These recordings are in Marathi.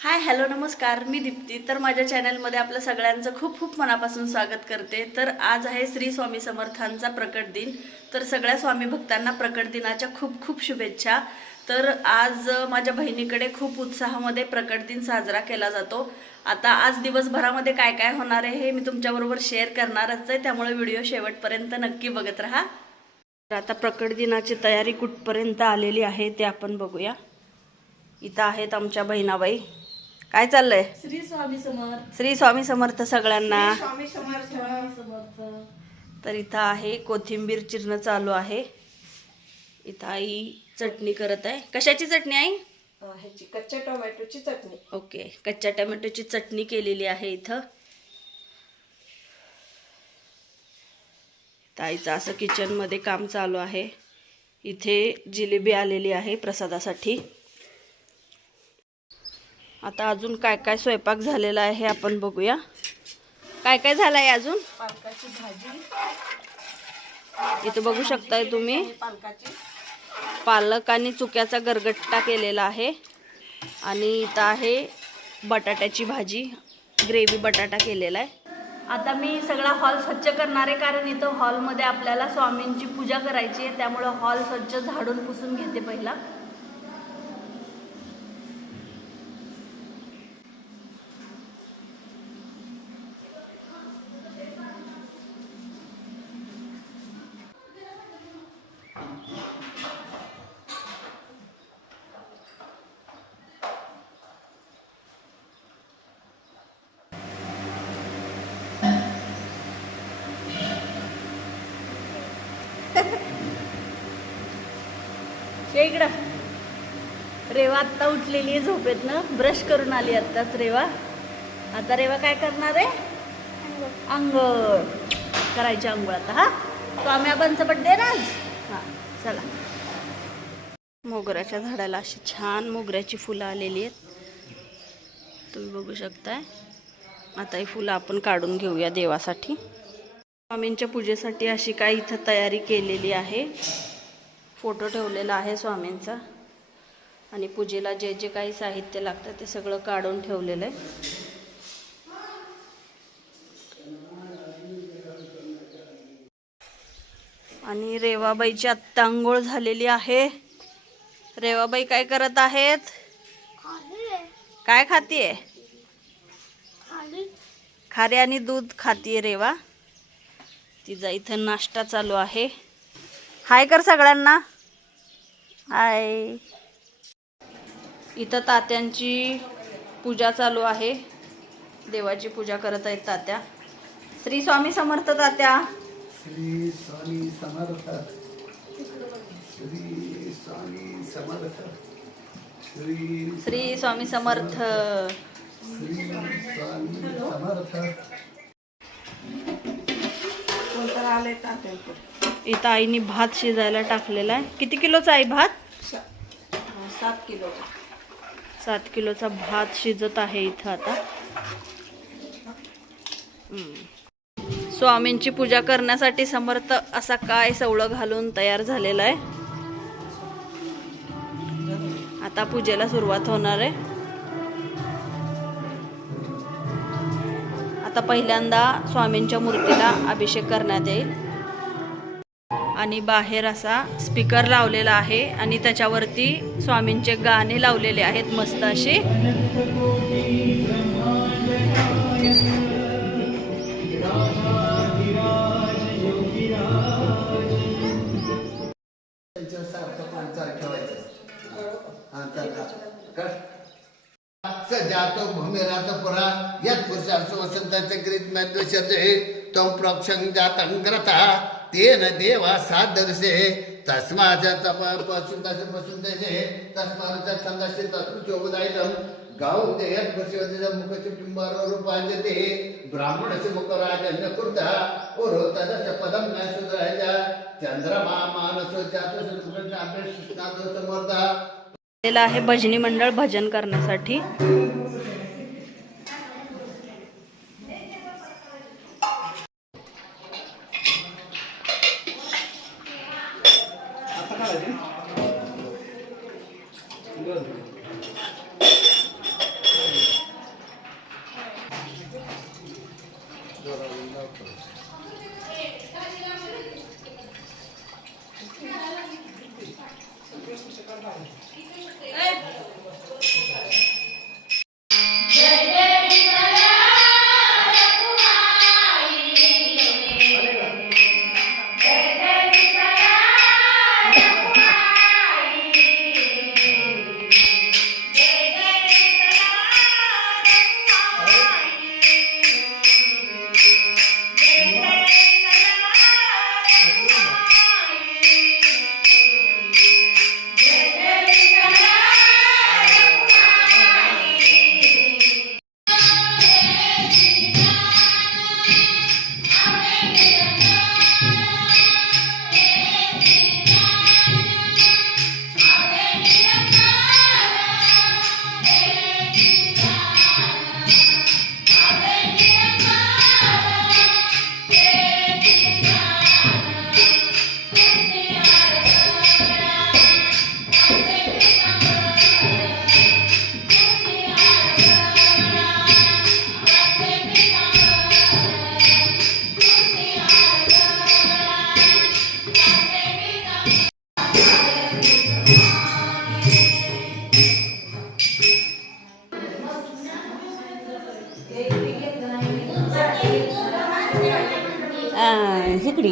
हाय हॅलो नमस्कार, मी दीप्ती. तर माझ्या चॅनलमध्ये आपलं सगळ्यांचं खूप खूप मनापासून स्वागत करते. तर आज आहे श्री स्वामी समर्थांचा प्रकट दिन. तर सगळ्या स्वामी भक्तांना प्रकट दिनाच्या खूप खूप शुभेच्छा. तर आज माझ्या बहिणीकडे खूप उत्साहामध्ये प्रकट दिन साजरा केला जातो. आता आज दिवसभरामध्ये काय काय होणार आहे हे मी तुमच्याबरोबर शेअर करणारच आहे, त्यामुळे व्हिडिओ शेवटपर्यंत नक्की बघत राहा. तर आता प्रकट दिनाची तयारी कुठपर्यंत आलेली आहे ते आपण बघूया. इथं आहेत आमच्या बहिणाबाई. काय चाललंय? श्री स्वामी समर्थ. श्री स्वामी समर्थ सगळ्यांना. स्वामी समर्थ. तर इथं आहे कोथिंबीर चिरणं चालू आहे. इथं आई चटणी करत आहे. कशाची चटणी आई? ह्याची कच्च्या टोमॅटोची चटणी. ओके, कच्च्या टोमॅटोची चटणी केलेली आहे इथं. आईचं असं किचन मध्ये काम चालू आहे. इथे जिलेबी आलेली आहे प्रसादासाठी. आता अजून काय काय स्वयंपाक झालेला आहे हे आपण बघूया. काय काय झालंय अजून? पालकाची भाजी. इथे बघू शकताय तुम्ही, पालकाची पालक आणि चुक्याचा गरगट्टा केलेला आहे. आणि इथं आहे बटाट्याची भाजी, ग्रेव्ही बटाटा केलेला आहे. आता मी सगळा हॉल स्वच्छ करणार आहे, कारण इथं हॉलमध्ये आपल्याला स्वामींची पूजा करायची आहे. त्यामुळं हॉल स्वच्छ झाडून पुसून घेते पहिला. इकडं रेवा आत्ता उठलेली आहे झोपेत ना, ब्रश करून आली आत्ताच रेवा. आता रेवा काय करणार आहे? अंघोळ करायची. अंघोळ आता. हा, स्वामी आबांचा बड्डे ना आज. हा, चला. मोगऱ्याच्या झाडाला अशी छान मोगऱ्याची फुलं आलेली आहेत, तुम्ही बघू शकताय. आता ही फुलं आपण काढून घेऊया देवासाठी. स्वामींच्या पूजेसाठी अशी काय इथं तयारी केलेली आहे. फोटो ठेवलेला आहे स्वामींचा, आणि पूजेला जे जे काही साहित्य लागतं ते सगळं काढून ठेवलेलं आहे. आणि रेवाबाईची आत्ता अंघोळ झालेली आहे. रेवाबाई काय करत आहेत? काय खातीये? खारे आणि दूध खातीये रेवा. तिचा इथं नाश्ता चालू आहे. हाय कर सगळ्यांना. हाय. इथं तात्यांची पूजा चालू आहे. देवाची पूजा करत आहेत तात्या. श्री स्वामी समर्थ तात्या. श्री स्वामी समर्थ. श्री स्वामी समर्थ. श्री स्वामी समर्थ. श्री स्वामी समर्थ. कोणतं आले टाकायचं. इथं आईने भात शिजायला टाकलेला आहे. किती किलोचा आहे भात? 7 किलो. 7 किलोचा भात शिजत आहे इथं आता. स्वामींची पूजा करण्यासाठी समर्थ असा काय सवळं घालून तयार झालेला आहे. आता पूजेला सुरुवात होणार आहे. आता पहिल्यांदा स्वामींच्या मूर्तीला अभिषेक करण्यात येईल. आणि बाहेर असा स्पीकर लावलेला आहे, आणि त्याच्यावरती स्वामींचे गाणे लावलेले आहेत मस्त असे. जातो भूमिरातो पुरा यत् पुरुषार्थ वसंताचे ग्रीत मध्वशते तम प्रोक्षं जातं ग्रता तेन देवा सादर्शे तस्माचा पसुंदसे तस्माचा छंदसे तत्चोबदायितं गाव देयत् पुरुषवदेश मुखचुंबारो रूपांजते ब्राह्मणस्य मुखराजन्य कुर्ता ओरोतदश पदं न सुद्राजा चंद्रमा मानसो जातो सुप्रज्ञाभ्य सुष्णातो समर्था. आहे भजनी मंडळ भजन करण्यासाठी. इकडे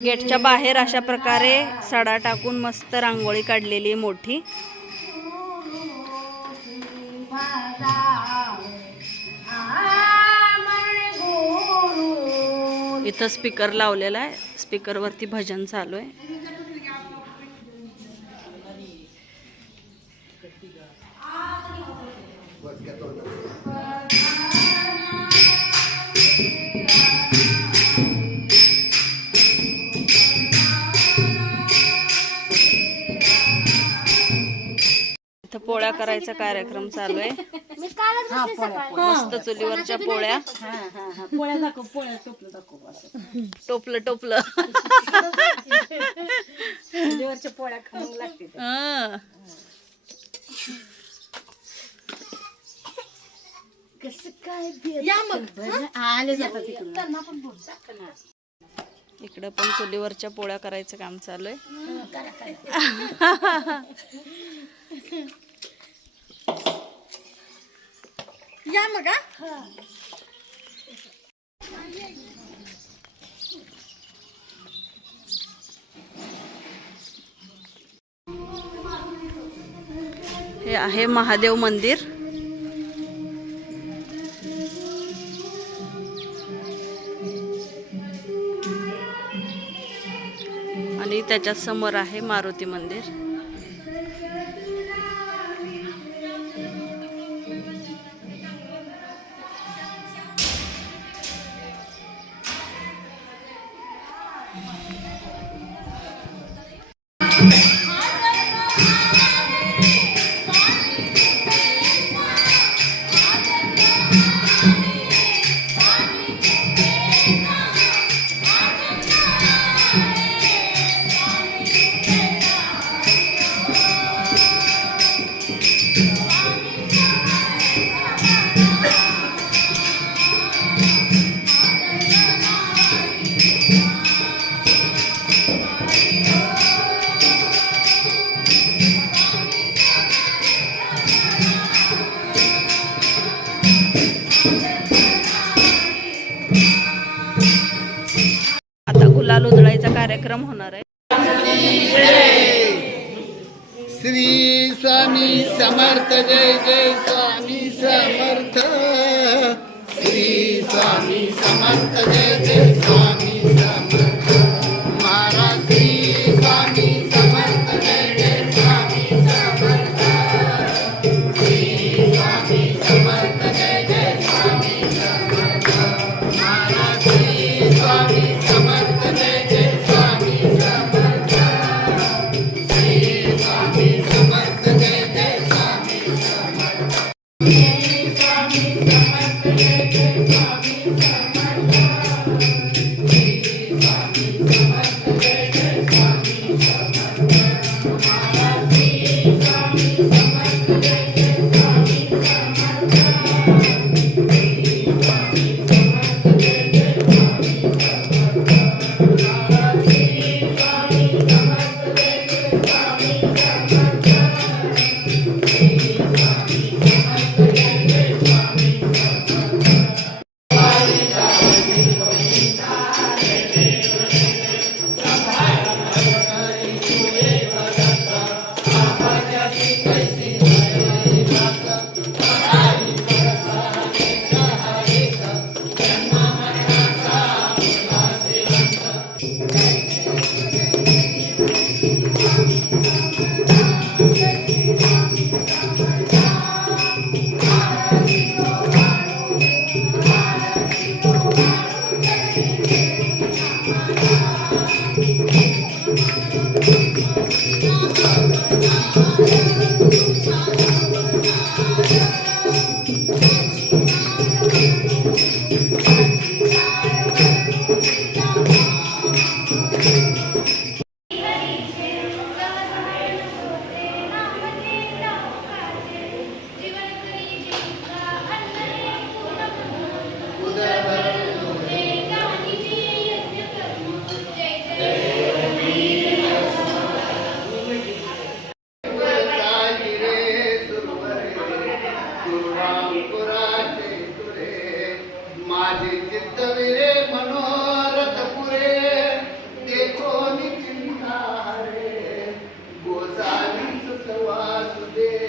गेटच्या बाहेर अशा प्रकारे सडा टाकून मस्त रांगोळी काढलेली मोठी. इथं स्पीकर लावलेला आहे, स्पीकर वरती भजन चालू आहे. इथं पोळ्या करायचा कार्यक्रम चालू आहे. मस्त चुलीवरच्या पोळ्या. पोळ्या दाखव, पोळ्या टोपलं दाखव असं. टोपलं टोपलं. चुलीवरच्या पोळ्या खाऊन लागते त्या. हं. कसं काय या मग आले जातात तिकडून. त्यांना पण बोल. इकडं पण चुलीवरच्या पोळ्या करायचं काम चालू आहे. या मग हे आहे महादेव मंदिर. आणि त्याच्या समोर आहे मारुती मंदिर. आता गुलाल उधळायचा कार्यक्रम होणार आहे. श्री स्वामी समर्थ जय जय स्वामी समर्थ. श्री स्वामी समर्थ जय जय स्वामी समर्थ. महाराज श्री स्वामी समर्थ जय जय स्वामी समर्थ. श्री स्वामी समर्थ जय जय स्वामी समर्थ. महाराज श्री स्वामी समर्थ जय जय स्वामी समर्थ. श्री स्वामी समर्थ जय जय स्वामी समर्थ. श्री स्वामी समर्थ जय जय स्वामी समर्थ. श्री मध्ये